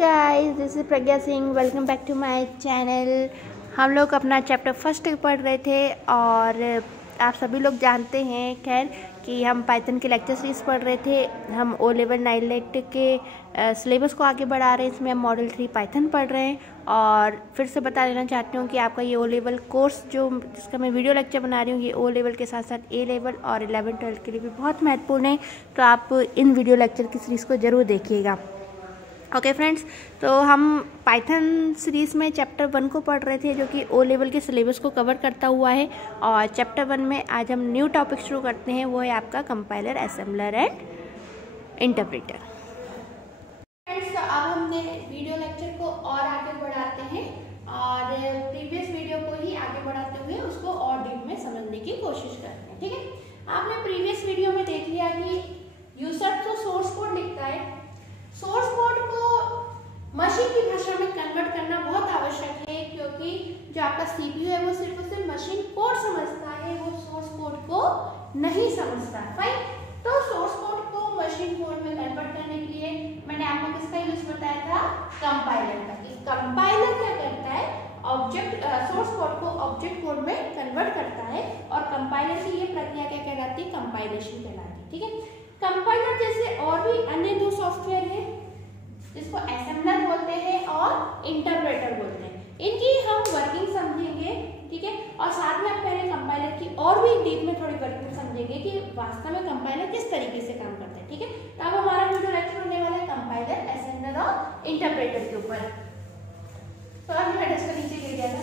Guys, this is Pragya Singh. Welcome back to my channel. हम लोग अपना चैप्टर फर्स्ट पढ़ रहे थे और आप सभी लोग जानते हैं खैर कि हम पाइथन के लेक्चर सीरीज पढ़ रहे थे। हम ओ लेवल 9 लेट के सिलेबस को आगे बढ़ा रहे हैं। इसमें हम मॉडल 3 पाइथन पढ़ रहे हैं और फिर से बता देना चाहती हूँ कि आपका ये ओ लेवल कोर्स जो जिसका मैं वीडियो लेक्चर बना रही हूँ, ये ओ लेवल के साथ साथ ए लेवल और 11-12 के लिए भी बहुत महत्वपूर्ण है। तो आप इन वीडियो लेक्चर की सीरीज़ को ज़रूर देखिएगा। ओके फ्रेंड्स, तो हम पाइथन सीरीज़ में चैप्टर 1 को पढ़ रहे थे जो कि ओ लेवल के सिलेबस को कवर करता हुआ है। और चैप्टर 1 में आज हम न्यू टॉपिक शुरू करते हैं, वो है आपका compiler, assembler and interpreter. Friends, तो अब हमने वीडियो लेक्चर को और आगे बढ़ाते हैं और प्रीवियस वीडियो को ही आगे बढ़ाते हुए उसको और डीप में समझने की कोशिश करते हैं। ठीक है, आपने प्रीवियस वीडियो में देख लिया कि यूजर तो सोर्स कोड लिखता है। सोर्स कोड को मशीन की भाषा में कन्वर्ट करना बहुत आवश्यक है, क्योंकि जो आपका सीपीयू है वो सिर्फ और सिर्फ मशीन कोड समझता है, वो सोर्स कोड को नहीं समझता। फाइन, तो सोर्स कोड को मशीन कोड में कन्वर्ट करने के लिए मैंने आपको किसका यूज बताया था? कंपाइलर का। कंपाइलर क्या करता है? ऑब्जेक्ट सोर्स कोड को ऑब्जेक्ट कोड में कन्वर्ट करता है और कंपाइलर की ये प्रक्रिया क्या कहलाती है? कंपाइलेशन कहलाती है। ठीक है, कंपाइलर जैसे और भी अन्य दो सॉफ्टवेयर है जिसको असेंबलर बोलते हैं और इंटरप्रेटर बोलते हैं। इनकी हम वर्किंग समझेंगे। ठीक है, और साथ में आप पहले कंपाइलर की और भी डीप में थोड़ी वर्किंग समझेंगे कि वास्तव में कंपाइलर किस तरीके से काम करते हैं। ठीक है, तो अब हमारा वीडियो लेक्चर होने वाला है कंपाइलर, असेंबलर और इंटरप्रेटर के ऊपर। तो अब मैं इसका नीचे गिर गया था।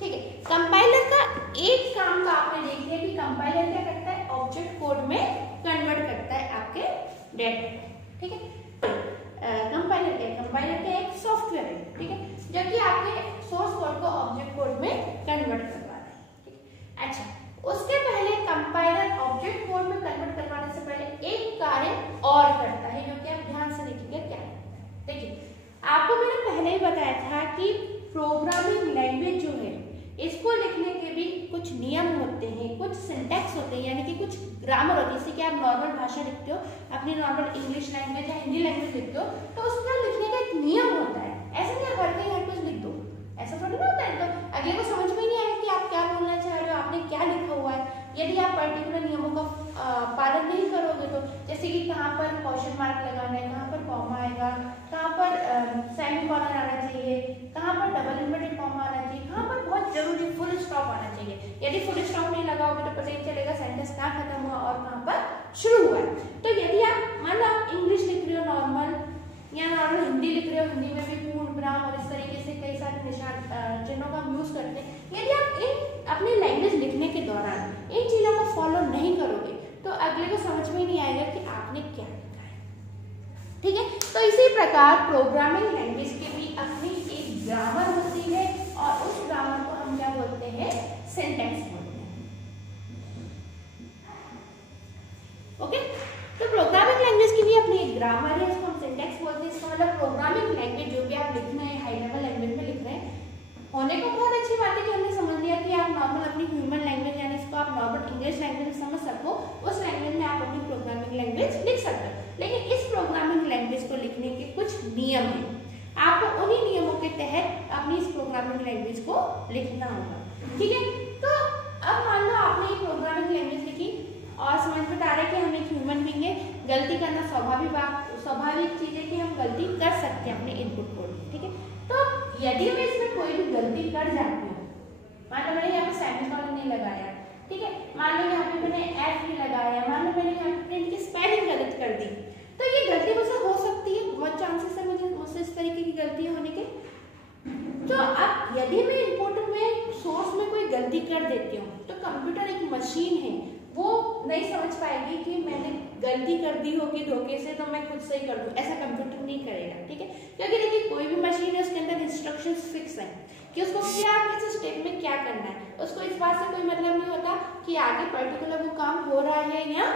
ठीक है, कंपाइलर का एक काम तो आपने देख लिया कि कंपाइलर क्या करता है? ऑब्जेक्ट कोड में कन्वर्ट करता है आपके डेटा को। ठीक है, कंपाइलर क्या है? कंपाइलर क्या एक सॉफ्टवेयर है। ठीक है, जो कि आपके सोर्स कोड को ऑब्जेक्ट कोड में कन्वर्ट करवा रहा है। ठीक है, अच्छा, उसके पहले कंपाइलर ऑब्जेक्ट कोड में कन्वर्ट करवाने से पहले एक कार्य और करता है, जो कि आप ध्यान से देखिएगा क्या है। देखिए, आपको मैंने पहले ही बताया था कि प्रोग्रामिंग लैंग्वेज जो है इसको लिखने के भी कुछ नियम होते हैं, कुछ सिंटैक्स होते हैं, यानी कि कुछ ग्रामर होती है। जैसे कि आप नॉर्मल भाषा लिखते हो, अपनी नॉर्मल इंग्लिश लैंग्वेज या हिंदी लैंग्वेज लिखते हो, तो उसका लिखने का एक नियम होता है। ऐसा नहीं हर कहीं हर कुछ लिख दो, ऐसा थोड़ी ना होता है। तो अगले को समझ में नहीं आएगा कि आप क्या बोलना चाह रहे हो, आपने क्या लिखा हुआ है। यदि आप पर्टिकुलर नियमों का पालन नहीं करोगे तो जैसे कि कहाँ पर क्वेश्चन मार्क लगाना है, कहाँ पर कॉमा आएगा, कहाँ पर सेमीकोलन आना चाहिए, कहाँ पर डबल इन्वर्टेड कॉमा आना चाहिए, कहाँ पर बहुत जरूरी फुल स्टॉप आना चाहिए। यदि फुल स्टॉप नहीं लगाओगे तो पता ही चलेगा सेंटेंस कहाँ खत्म हुआ और कहाँ पर शुरू हुआ है। तो यदि आप मान लो आप इंग्लिश लिख रहे हो नॉर्मल, या नॉर्मल हिंदी लिख रहे हो, हिंदी में भी पूर्ण विराम और इस तरीके से कई सारे निशान चिन्हों का यूज करते हैं। यदि आप इन अपनी लैंग्वेज लिखने के दौरान इन चीजों को फॉलो नहीं करोगे तो अगले को समझ में नहीं आएगा कि आपने क्या लिखा है। ठीक है, तो इसी प्रकार प्रोग्रामिंग लैंग्वेज की भी अपनी एक ग्रामर होती है और उस ग्रामर को हम क्या बोलते हैं? सिंटैक्स बोलते हैं। ओके, तो प्रोग्रामिंग लैंग्वेज की भी अपनी एक ग्रामर है, इसको हम सिंटैक्स बोलते हैं। इसका मतलब प्रोग्रामिंग लैंग्वेज जो भी आप लिखना है, हाई लेवल लैंग्वेज में लिख रहे हैं, होने को बहुत अच्छी बात है कि हमने समझ लिया कि आप नॉर्मल अपनी ह्यूमन लैंग्वेज यानी इसको आप नॉर्मल इंग्लिश लैंग्वेज में समझ सको, उस लैंग्वेज में आप अपनी प्रोग्रामिंग लैंग्वेज लिख सकते हो। लेकिन इस प्रोग्रामिंग लैंग्वेज को लिखने के कुछ नियम हैं, आपको उन्हीं नियमों के तहत अपनी इस प्रोग्रामिंग लैंग्वेज को लिखना होगा। ठीक है, तो अब मान लो आपने एक प्रोग्रामिंग लैंग्वेज लिखी और समझ में आ रहा है कि हम एक ह्यूमन बीइंग है, गलती करना स्वाभाविक चीज है कि हम गलती कर सकते हैं अपने इनपुट कोड में। ठीक है, तो यदि मैं इसमें कोई भी गलती कर जाती हूँ, मान लो मैंने यहाँ पे सेमीकोलन नहीं लगाया, ठीक है, मान लो यहाँ पे मैंने एफ नहीं लगाया, मान लो मैंने यहाँ पे प्रिंट की स्पेलिंग गलत कर दी, तो ये गलती मुझसे हो सकती है, बहुत चांसेस है मुझसे इस तरीके की गलती होने के। तो अब यदि मैं इनपुट में सोर्स में कोई गलती कर देती हूँ तो कंप्यूटर एक मशीन है, वो नहीं समझ पाएगी कि मैंने गलती कर दी होगी धोखे से तो मैं खुद से ही कर दूं, ऐसा कंप्यूटर नहीं करेगा। ठीक है, क्योंकि देखिए कोई भी मशीन है उसके अंदर इंस्ट्रक्शंस फिक्स हैं कि उसको क्या किस स्टेप में क्या करना है। उसको इस बात से कोई मतलब नहीं होता कि आगे पर्टिकुलर वो काम हो रहा है या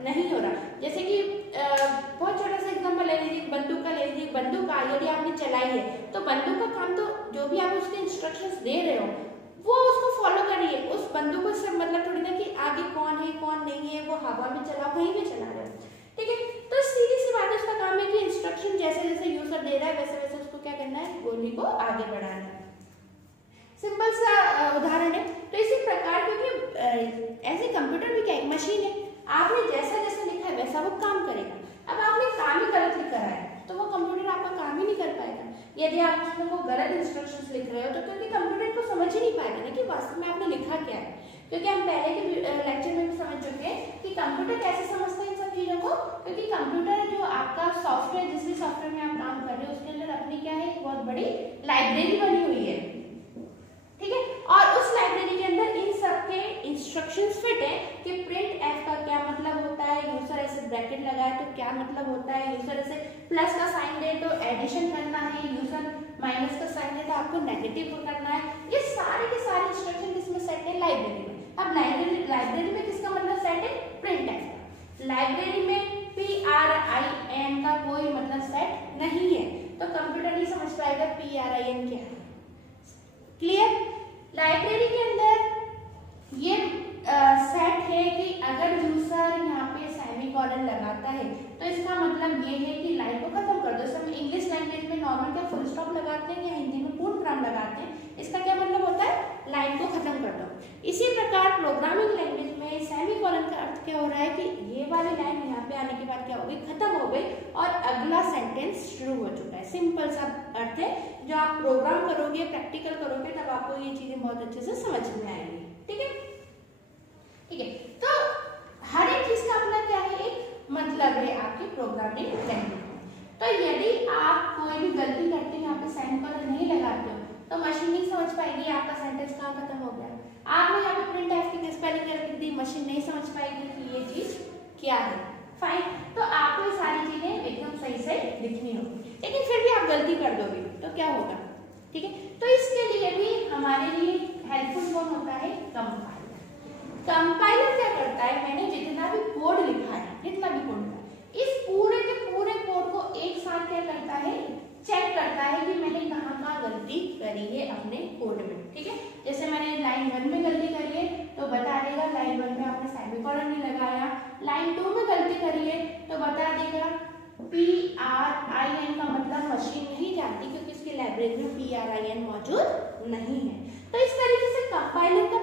नहीं हो रहा। जैसे कि बहुत छोटा सा एग्जाम्पल ले लीजिए, बंदूक का ले लीजिए। बंदूक यदि आपने चलाई है तो बंदूक का काम तो जो भी आप उसके इंस्ट्रक्शंस दे रहे हो वो उसको फॉलो करिए। उस बंदूक से मतलब थोड़ी ना कि आगे कौन है कौन नहीं है वो हवा में चला वहीं पे चला रहे हो। ठीक है, तो सीधी को आगे बढ़ाना है। सिंपल सा उदाहरण है। तो इसी प्रकार क्योंकि ऐसे कंप्यूटर भी क्या एक मशीन है, आपने जैसा जैसा लिखा है वैसा वो काम करेगा। अब आपने काम ही गलत लिख करा है तो वो कंप्यूटर आपका काम ही नहीं कर पाएगा। यदि आप उसमें वो गलत इंस्ट्रक्शंस लिख रहे हो तो क्योंकि कंप्यूटर को समझ ही नहीं पाएगा ना कि वास्तव में आपने लिखा क्या है। क्योंकि हम पहले के लेक्चर में भी समझ चुके हैं कि कंप्यूटर कैसे समझता है इन सब चीजों को, क्योंकि कंप्यूटर जो आपका सॉफ्टवेयर, जिस भी सॉफ्टवेयर में आप काम कर रहे हो उसके अंदर अपनी क्या है, एक बहुत बड़ी लाइब्रेरी बनी हुई है, ठीक है। और उस लाइब्रेरी के अंदर इन सब के इंस्ट्रक्शंस फिट है कि प्रिंट एफ का क्या मतलब होता है, यूजर ऐसे ब्रैकेट लगाए तो क्या मतलब होता है, यूजर ऐसे प्लस का साइन दे तो एडिशन करना है, यूजर माइनस का साइन दे तो आपको नेगेटिव करना है। ये सारे के सारे इंस्ट्रक्शन किसमें सेट है, लाइब्रेरी में। अब लाइब्रेरी में किसका मतलब सेट है, प्रिंट एफ। लाइब्रेरी में PRIN का कोई मतलब सेट नहीं है तो कंप्यूटर नहीं समझ पाएगा PRIN क्या है। क्लियर। लाइब्रेरी के अंदर ये सेट है कि अगर यूजर यहाँ पे सेमीकोलन लगाता है तो इसका मतलब ये है कि लाइन को खत्म कर दो। हम इंग्लिश लैंग्वेज में नॉर्मल क्या फुल स्टॉप लगाते हैं या हिंदी में पूर्ण विराम लगाते हैं, इसका क्या मतलब होता है, लाइन को खत्म कर दो। इसी प्रकार प्रोग्रामिंग लैंग्वेज में सेमीकोलन का अर्थ क्या हो रहा है कि ये वाली लाइन यहाँ पे आने के बाद क्या हो गई, खत्म हो गई और अगला सेंटेंस शुरू हो चुका है। सिंपल सा अर्थ है। जो आप प्रोग्राम करोगे, प्रैक्टिकल करोगे, तब आपको ये चीजें बहुत अच्छे से समझ में आएंगी, ठीक है, ठीक है। तो हर एक चीज का अपना क्या है, एक मतलब है आपकी प्रोग्रामिंग लैंग्वेज में। तो यदि आप कोई भी गलती करते हो, यहाँ पे सेमीकोलन नहीं लगाते हो तो मशीन नहीं समझ पाएगी आपका सेंटेंस कहाँ खत्म हो गया। आपने यहाँ पे प्रिंट एफ की स्पेलिंग कर दी, मशीन नहीं समझ पाएगी कि ये चीज क्या है। फाइन। तो आपको ये सारी चीजें एकदम सही से लिखनी होगी, लेकिन फिर भी आप गलती कर दोगे तो क्या होगा, ठीक है। तो इसके लिए भी हमारे लिए हेल्पफुल कौन होता है, कंपाइलर। कंपाइलर क्या करता है, मैंने जितना भी कोड लिखा है, जितना भी कोड लिखा है, इस पूरे के पूरे कोड को एक साथ क्या करता है, चेक करता है कि मैंने कहाँ कहाँ गलती करी है अपने कोड में, ठीक है। जैसे मैंने लाइन 1 में गलती करी है तो बता देगा लाइन 1 में आपने सेमीकोलन नहीं लगाया। लाइन 2 में गलती करी है तो बता देगा PRIN का मतलब मशीन नहीं जानती क्योंकि इसकी लाइब्रेरी में PRIN मौजूद नहीं है। तो इस तरीके से कंपाइलर का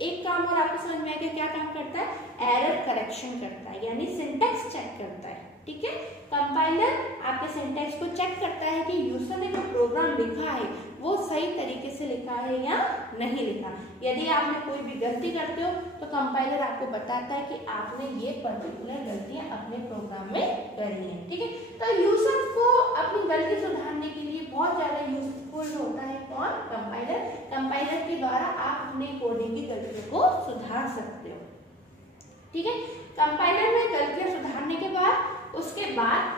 एक काम और आपको समझ में आएगा क्या काम करता है, एरर करेक्शन करता है, यानी सिंटैक्स चेक करता है, ठीक है। कंपाइलर आपके सिंटैक्स को चेक करता है कि यूजर ने जो प्रोग्राम लिखा है वो सही तरीके से लिखा है या नहीं लिखा। यदि आपने कोई भी गलती करते हो तो कंपाइलर आपको बताता है कि आपने ये पर्टिकुलर गलतियां अपने प्रोग्राम में करनी है, ठीक है। तो यूजर को अपनी गलती सुधारने के लिए बहुत ज्यादा यूजफुल होता है कौन, कंपाइलर। कंपाइलर के द्वारा आप अपने कोडिंग की गलतियों को सुधार सकते हो, ठीक है। कंपाइलर में गलतियां सुधारने के बाद उसके बाद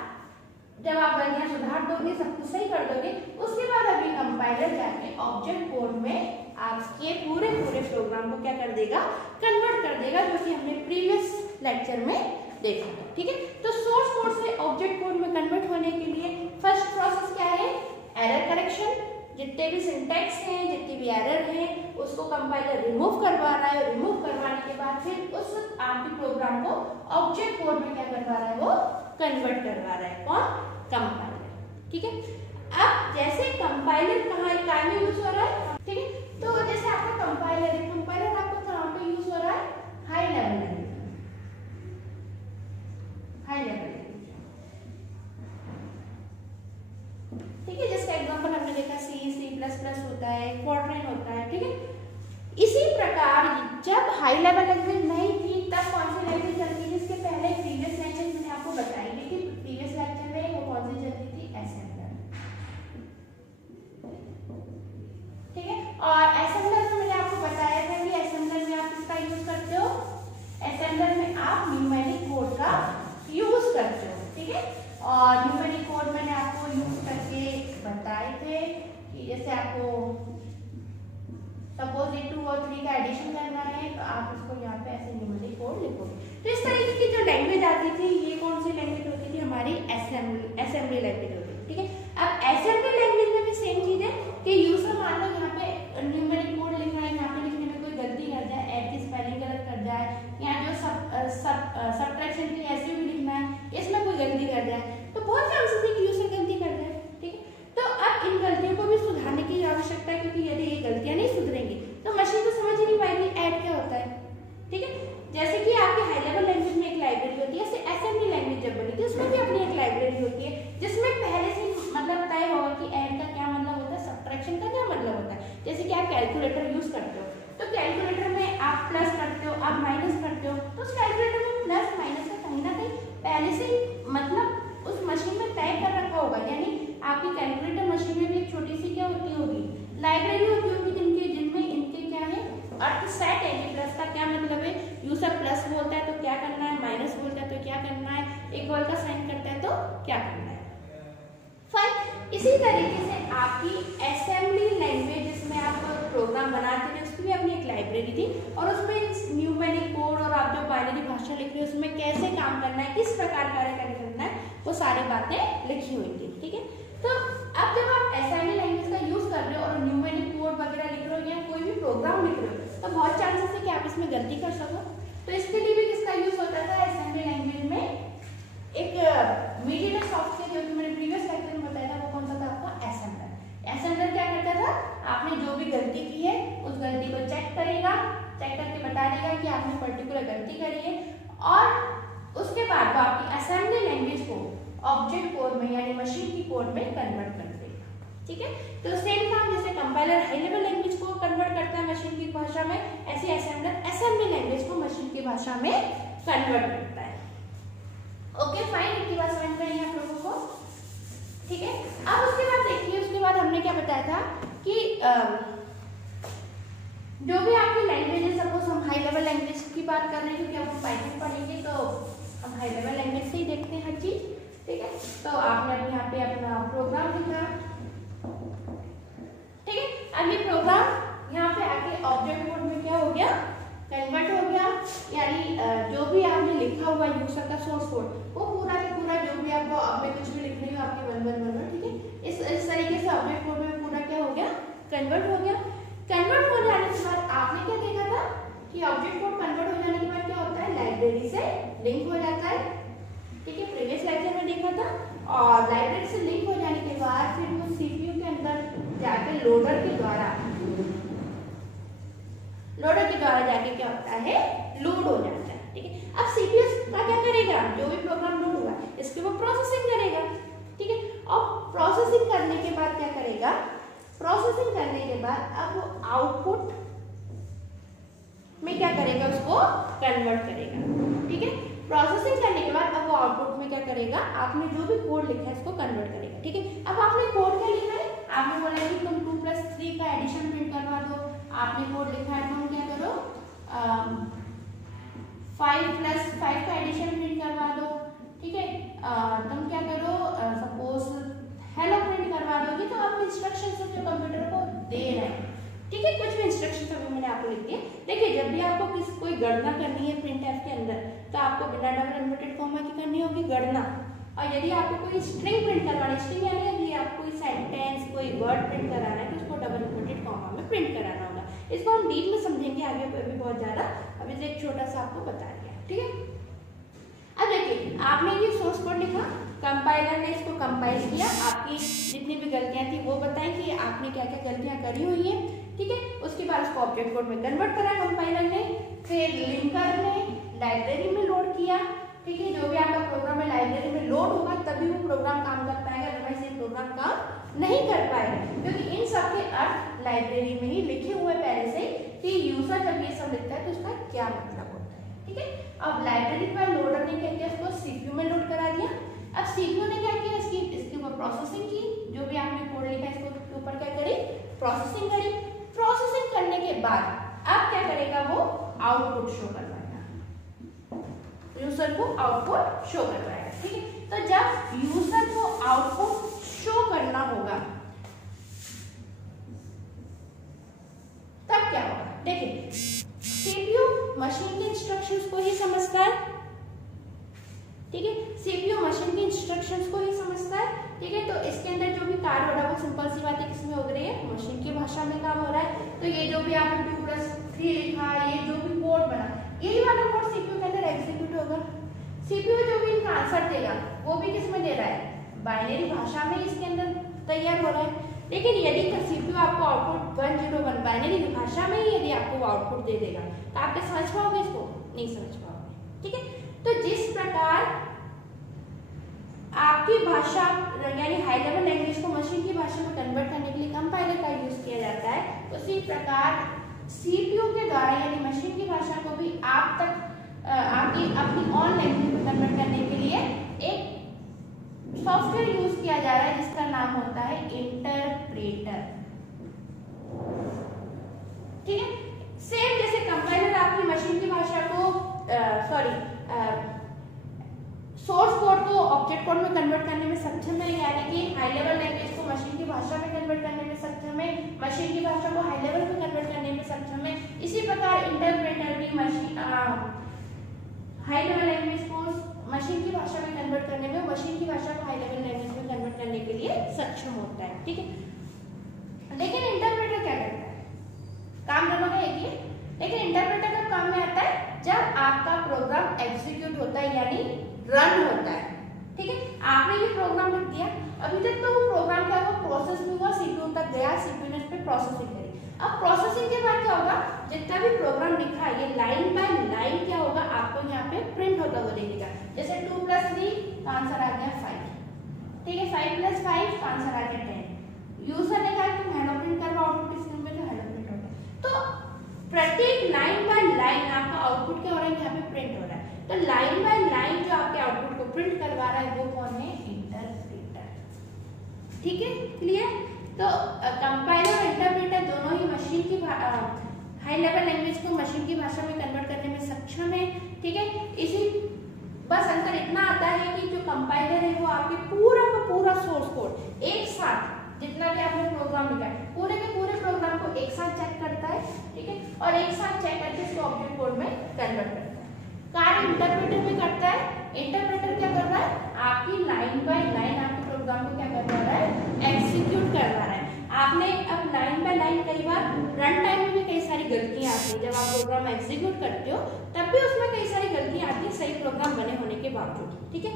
जब आप गलतियां सुधार दोगे, सब कुछ सही कर दोगे, उसके बाद अभी कंपाइलर जाके ऑब्जेक्ट कोड में आपके पूरे प्रोग्राम को क्या कर देगा, कन्वर्ट कर देगा, जो कि हमने प्रीवियस लेक्चर में देखा था, ठीक है। तो सोर्स कोड से ऑब्जेक्ट कोड में कन्वर्ट होने के लिए फर्स्ट प्रोसेस क्या है, एरर करेक्शन। जितने भी सिंटैक्स हैं, जितनी भी एरर है, उसको कंपाइलर रिमूव करवा रहा है। रिमूव करवाने के बाद फिर उस आपके प्रोग्राम को ऑब्जेक्ट कोड में क्या करवा रहा है, वो कन्वर्ट करवा रहा है कौन, कंपाइलर, ठीक है। अब जैसे कंपाइलर कहाँ में यूज हो रहा है, ठीक है। तो जैसे आपका कंपाइलर है, कंपाइलर आपका कहाँ पे यूज हो रहा है, हाई लेवल में, हाई लेवल, ठीक है। जिसका एग्जांपल हमने देखा C++ होता है, फोर्ट्रान होता है, ठीक है। इसी प्रकार जब हाई लेवल लैंग्वेज नहीं थी तब कौन सी लैंग्वेज चलती थी, इसके पहले प्रीवियस लैंग्वेज मैंने आपको बताई थी, प्रीवियस लेक्चर में वो कौन सी चलती थी, असेंबलर, ठीक है। और असेंबलर में मैंने आपको बताया था कि असेंबलर में आप किसका यूज करते हो, असेंबलर में आप न्यूमेरिक कोड का यूज करते हो, ठीक है। और न्यूमेरिक कोड मैंने आपको यूज करके बताए थे कि जैसे आपको सपोज 2 और 3 का एडिशन करना है तो आप इसको यहाँ पे ऐसे न्यूमेरिक कोड लिखोगे। तो इस तरीके की जो लैंग्वेज आती थी, ये कौन सी लैंग्वेज होती थी, हमारी असेंबली लैंग्वेज होती थी, ठीक है। अब असेंबली लैंग्वेज में भी सेम चीज है कि यूजर मान लो यहाँ पे न्यूमेरिक कोड लिख रहा है, यहाँ पे लिखने में कोई गलती कर जाए, ऐड की स्पेलिंग गलत कर जाए, या जो सबट्रैक्शन की ऐसे भी लिखना है, इसमें कोई गलती कर जाए, तो बहुत चांसेस है कि यूजर गलती कर जाए, ठीक है। तो अब इन गलतियों को भी होती है, उसमें भी अपनी एक लाइब्रेरी होती है जिसमें पहले से मतलब तय होगा कि ऐड का क्या मतलब होता है, सब्ट्रैक्शन का क्या मतलब होता है। जैसे कि आप कैलकुलेटर यूज करते हो तो कैलकुलेटर में आप प्लस करते हो, आप माइनस करते हो, तो उस कैलकुलेटर में प्लस माइनस का कहीं ना कहीं पहले से मतलब उस मशीन में तय कर रखा होगा। यानी आपकी कैलकुलेटर मशीन में भी एक छोटी सी क्या होती होगी, लाइब्रेरी होती होगी जिनमें इनके क्या है अर्थ सेट है कि प्लस का क्या मतलब है, यूजर प्लस बोलता है तो क्या करना है, माइनस बोलता है तो क्या करना है, इक्वल का साइन करता है तो क्या करना है। फाइन। इसी तरीके से आपकी असेंबली लैंग्वेज जिसमें आप प्रोग्राम बनाते थे उसकी भी अपनी एक लाइब्रेरी थी और उसमें न्यूमेरिक कोड और आप जो बाइनरी भाषा लिख रहे हो उसमें कैसे काम करना है, किस प्रकार कार्य करना है, वो सारी बातें लिखी हुई थी। ठीक है, तो अब जब आप असेंबली लैंग्वेज का यूज कर रहे हो और न्यूमेरिक कोड वगैरह लिख रहे हो या कोई भी प्रोग्राम लिख रहे हो तो बहुत चांसेस है कि आप इसमें गलती कर सको। तो इसके लिए भी किसका यूज होता था, असेंबली लैंग्वेज में एक मीडिएटर सॉफ्टवेयर जो कि मैंने प्रीवियस लेक्चर में बताया था वो कौन सा था आपका असेंबलर। असेंबलर क्या करता था, आपने जो भी गलती की है उस गलती को चेक करेगा, चेक करके बता देगा कि आपने पर्टिकुलर गलती करी है और उसके बाद वो आपकी असेंबली लैंग्वेज को ऑब्जेक्ट कोड में यानी मशीन की कोड में कन्वर्ट कर देगा। ठीक है, तो सेम काम जैसे कंपाइलर हाई लेवल लैंग्वेज को कन्वर्ट करता है मशीन की भाषा में, ऐसे असेंबलर असेंबली लैंग्वेज को मशीन की भाषा में कन्वर्ट करता है। ओके फाइन, इतनी बात समझ में आई आप लोगों को। ठीक है, अब उसके बाद देखिए, उसके बाद हमने क्या बताया था कि जो भी आपकी लैंग्वेज, सपोज हम हाई लेवल लैंग्वेज की बात कर रहे हैं क्योंकि अब हम पाइथन पढ़ेंगे तो हम हाई लेवल लैंग्वेज से ही देखते हैं हर चीज। ठीक है, तो आपने अभी यहाँ पे अपना प्रोग्राम लिखा। ठीक है, अब ये प्रोग्राम यहाँ पे आके ऑब्जेक्ट कोड में क्या हो गया, कन्वर्ट हो गया। यानी जो भी आपने लिखा हुआ यूजर का सोर्स कोड वो पूरा का पूरा जो भी आपको अब मैं कुछ भी लिख रही हूँ आपके 1 ठीक है, इस तरीके से ऑब्जेक्ट कोड में पूरा क्या हो गया, कन्वर्ट हो गया। कन्वर्ट हो जाने के बाद आपने क्या देखा था कि ऑब्जेक्ट कोड कन्वर्ट हो जाने के बाद क्या होता है, लाइब्रेरी से लिंक हो जाता है। ठीक है, प्रीवियस लेक्चर में देखा था। और लाइब्रेरी से लिंक हो जाने के बाद फिर वो सीपीयू के अंदर जाके लोडर के द्वारा जाके क्या होता है, लोड हो जाता है। ठीक है, अब सीपीयू का क्या करेगा, जो भी प्रोग्राम लोड हुआ इसके वो प्रोसेसिंग करेगा। ठीक है, और प्रोसेसिंग करने के बाद क्या करेगा, प्रोसेसिंग करने के बाद अब वो आउटपुट में क्या करेगा, उसको कन्वर्ट करेगा। ठीक है, प्रोसेसिंग करने के बाद अब वो आउटपुट में क्या करेगा, आपने जो भी कोड लिखा है इसको कन्वर्ट करेगा। ठीक है, अब आपने कोड क्या लिखा है, आपने बोला कि तुम 2+3 का एडिशन प्रिंट करवा दो। आपने कोड लिखा है तुम क्या करो, 5+5 का एडिशन प्रिंट करवा दो। ठीक है, तुम क्या करो, सपोज हेलो प्रिंट करवा दोगे। तो आप इंस्ट्रक्शन जो कंप्यूटर को दे रहे हैं। ठीक है, कुछ भी इंस्ट्रक्शन अभी मैंने आपको लिख दिए। देखिए, जब भी आपको कोई गणना करनी है प्रिंटफ के अंदर तो आपको बिना डबल इन्वर्टेड कॉमा की करनी होगी गणना। और यदि आपको कोई स्ट्रिंग प्रिंट करवानी, स्ट्रिंग यानी यदि आपको कोई सेंटेंस कोई वर्ड प्रिंट कराना है तो उसको डबल इन्वर्टेड कॉमा में प्रिंट कराना होगा। इसको हम डीप में समझेंगे आगे भी बहुत ज्यादा, अभी तो एक छोटा सा आपको बता दिया। ठीक है, अब देखिए, आपने ये सोर्स कोड लिखा, कंपाइलर ने इसको कंपाइल किया, आपकी जितनी भी गलतियां थी वो बताएं कि आपने क्या क्या गलतियां करी हुई है। ठीक है, उसके बाद उसको ऑब्जेक्ट कोड में कन्वर्ट करा कंपाइलर ने, फिर लिंकर ने लाइब्रेरी में लोड किया। ठीक है, जो भी आपका प्रोग्राम है लाइब्रेरी में लोड होगा तभी वो प्रोग्राम काम कर पाएगा, अदरवाइज ये प्रोग्राम काम नहीं कर पाएगा, क्योंकि इन सब के अर्थ लाइब्रेरी में ही लिखे हुए पहले से कि यूजर जब ये सब लिखता है तो उसका क्या मतलब होता है। ठीक है, अब लाइब्रेरी पर लोडर ने क्या किया, उसको सीपीयू में लोड करा दिया। अब सीपीयू ने क्या किया, इसके ऊपर प्रोसेसिंग की, जो भी आपने कोड लिखा है इसके ऊपर क्या करी, प्रोसेसिंग करी। प्रोसेसिंग करने के बाद अब क्या करेगा, वो आउटपुट शो करवाएगा, यूजर को आउटपुट शो करवाएगा। ठीक है, तो जब यूजर को आउटपुट शो करना होगा तब क्या होगा, देखिए सीपीयू मशीन के इंस्ट्रक्शंस को ही समझता है। ठीक है, सीपीयू मशीन के इंस्ट्रक्शंस को ही समझता है। ठीक है, तो इसके अंदर जो भी कार्य हो रहा है वो सिंपल सी बात है किसमें हो रही है, मशीन की भाषा में काम हो रहा है। तो ये जो भी आपने 2+3 लिखा, ये जो भी कोड बना, यही वाला कोड सीपीयू के अंदर एग्जीक्यूट होगा। सीपीयू जो भी इनका आंसर देगा वो भी किसमें दे रहा है, बाइनरी भाषा में इसके अंदर तैयार हो रहा है। लेकिन यदि सीपीयू आपको आउटपुट 101 बाइनरी भाषा में ही यदि आपको आउटपुट दे देगा तो आप क्या समझ पाओगे, इसको नहीं समझ पाओगे। ठीक है, तो जिस प्रकार आपकी भाषा यानी हाई लेवल लैंग्वेज को मशीन की भाषा में कन्वर्ट करने के लिए कंपाइलर का यूज किया जाता है, उसी प्रकार सीपीयू के द्वारा यानी मशीन की भाषा को भी आप तक आपकी अपनी ऑन लैंग्वेज में कन्वर्ट करने के लिए एक सॉफ्टवेयर यूज किया जा रहा है जिसका नाम होता है इंटरप्रेटर। ठीक है, सेम जैसे कंपाइलर आपकी मशीन की भाषा को सोर्स कोड को ऑब्जेक्ट कोड में कन्वर्ट करने में सक्षम है, यानी कि हाई लेवल लैंग्वेज को मशीन की भाषा में कन्वर्ट करने में सक्षम है, मशीन की भाषा को हाई लेवल में कन्वर्ट करने में सक्षम है। इसी प्रकार इंटरप्रेटर भी मशीन हाई लेवल लैंग्वेज को मशीन की भाषा में कन्वर्ट करने में, मशीन की भाषा को हाई लेवल लैंग्वेज में कन्वर्ट करने के लिए सक्षम होता है। ठीक है, लेकिन इंटरप्रेटर क्या करता है? काम दोनों का एक ही है, लेकिन इंटरप्रेटर कब काम में आता है? जब आपका प्रोग्राम एग्जीक्यूट होता है यानी रन होता है। ठीक है, आपने ये प्रोग्राम लिख दिया, अभी तक तो वो प्रोग्राम क्या हुआ, प्रोसेस में हुआ, सीपीयू तक गया, सीपीयू ने इस पे प्रोसेसिंग करी। अब प्रोसेसिंग के बाद क्या होगा, जितना भी प्रोग्राम लिखा है ये लाइन बाय लाइन क्या होगा, आपको यहाँ पे प्रिंट होता हुआ दिखेगा। जैसे 2 + 3 का आंसर आ गया 5। ठीक है, 5 + 5 का आंसर आ गया 10। यूजर ने कहा तुम हेलो प्रिंट करो, आउटपुट स्क्रीन पे तो हेलो प्रिंट होता है। तो प्रत्येक लाइन बाय लाइन आपका आउटपुट क्या हो रहा है, यहाँ पे प्रिंट हो रहा है। तो लाइन बाय लाइन जो आपके आउटपुट को प्रिंट करवा रहा है वो कौन है? इंटरप्रेटर। ठीक है, क्लियर? तो कंपाइलर और इंटरप्रेटर दोनों ही मशीन की हाई लेवल लैंग्वेज को मशीन की भाषा में कन्वर्ट करने में सक्षम है। ठीक है, इसी बस अंतर इतना आता है कि जो कंपाइलर है वो आपके पूरा का पूरा सोर्स कोड एक साथ जितना भी आपने प्रोग्राम लिखा है पूरे के पूरे प्रोग्राम को एक साथ चेक करता है। ठीक है, और एक साथ चेक करके इसको ऑब्जेक्ट कोड में कन्वर्ट करता है। कार्य इंटरप्रेटर भी करता है। इंटरप्रेटर क्या कर रहा है, आपकी लाइन बाय लाइन आपके प्रोग्राम को क्या करवा रहा है, एग्जीक्यूट करवा रहा है। आपने अब लाइन बाय लाइन कई बार रन टाइम में भी कई सारी गलतियां आती है, जब आप प्रोग्राम एग्जीक्यूट करते हो तब भी उसमें कई सारी गलतियां आती है सही प्रोग्राम बने होने के बावजूद। ठीक है,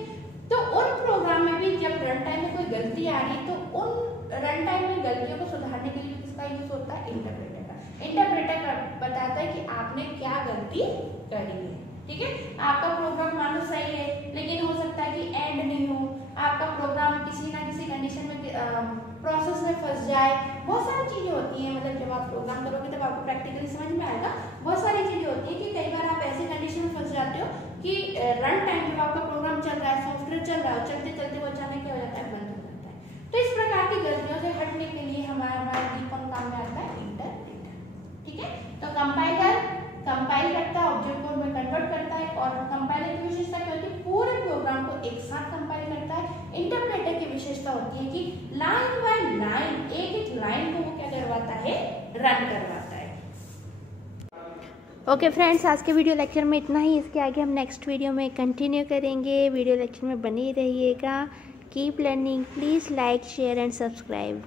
तो उन प्रोग्राम में भी जब रन टाइम में कोई गलती आ रही तो उन रन टाइम में गलतियों को सुधारने के लिए किसका यूज होता है? इंटरप्रेटर का। इंटरप्रेटर बताता है कि आपने क्या गलती करी है। ठीक है, आपका प्रोग्राम मान लो सही है लेकिन हो सकता है कि एंड नहीं हो, आपका प्रोग्राम किसी ना किसी कंडीशन में प्रोसेस में फंस जाए। बहुत सारी चीजें होती हैं, मतलब जब आप प्रोग्राम करोगे तब आपको प्रैक्टिकली समझ में आएगा। बहुत सारी चीजें होती है कि कई बार आप ऐसे कंडीशन में फंस जाते हो कि रन टाइम जब आपका प्रोग्राम चल रहा है, सॉफ्टवेयर चल रहा है, चलते चलते वो अचानक क्या हो जाता है, बंद हो जाता है। तो इस प्रकार की गलतियों से हटने के लिए हमारा कौन काम में आता है? इंटरप्रेटर। ठीक है, तो कंपाइलर कंपाइल करता है, ऑब्जेक्ट कोड में कन्वर्ट करता है, और कंपाइलर की विशेषता क्या होती है, पूरे प्रोग्राम को एक साथ कंपाइल करता है। इंटरप्रेटर की विशेषता होती है कि लाइन बाय लाइन एक एक लाइन को वो क्या करवाता है, रन करवाता है। ओके फ्रेंड्स, आज के वीडियो लेक्चर में इतना ही। इसके आगे हम नेक्स्ट वीडियो में कंटिन्यू करेंगे। वीडियो लेक्चर में बने रहिएगा। Keep learning, please like share and subscribe.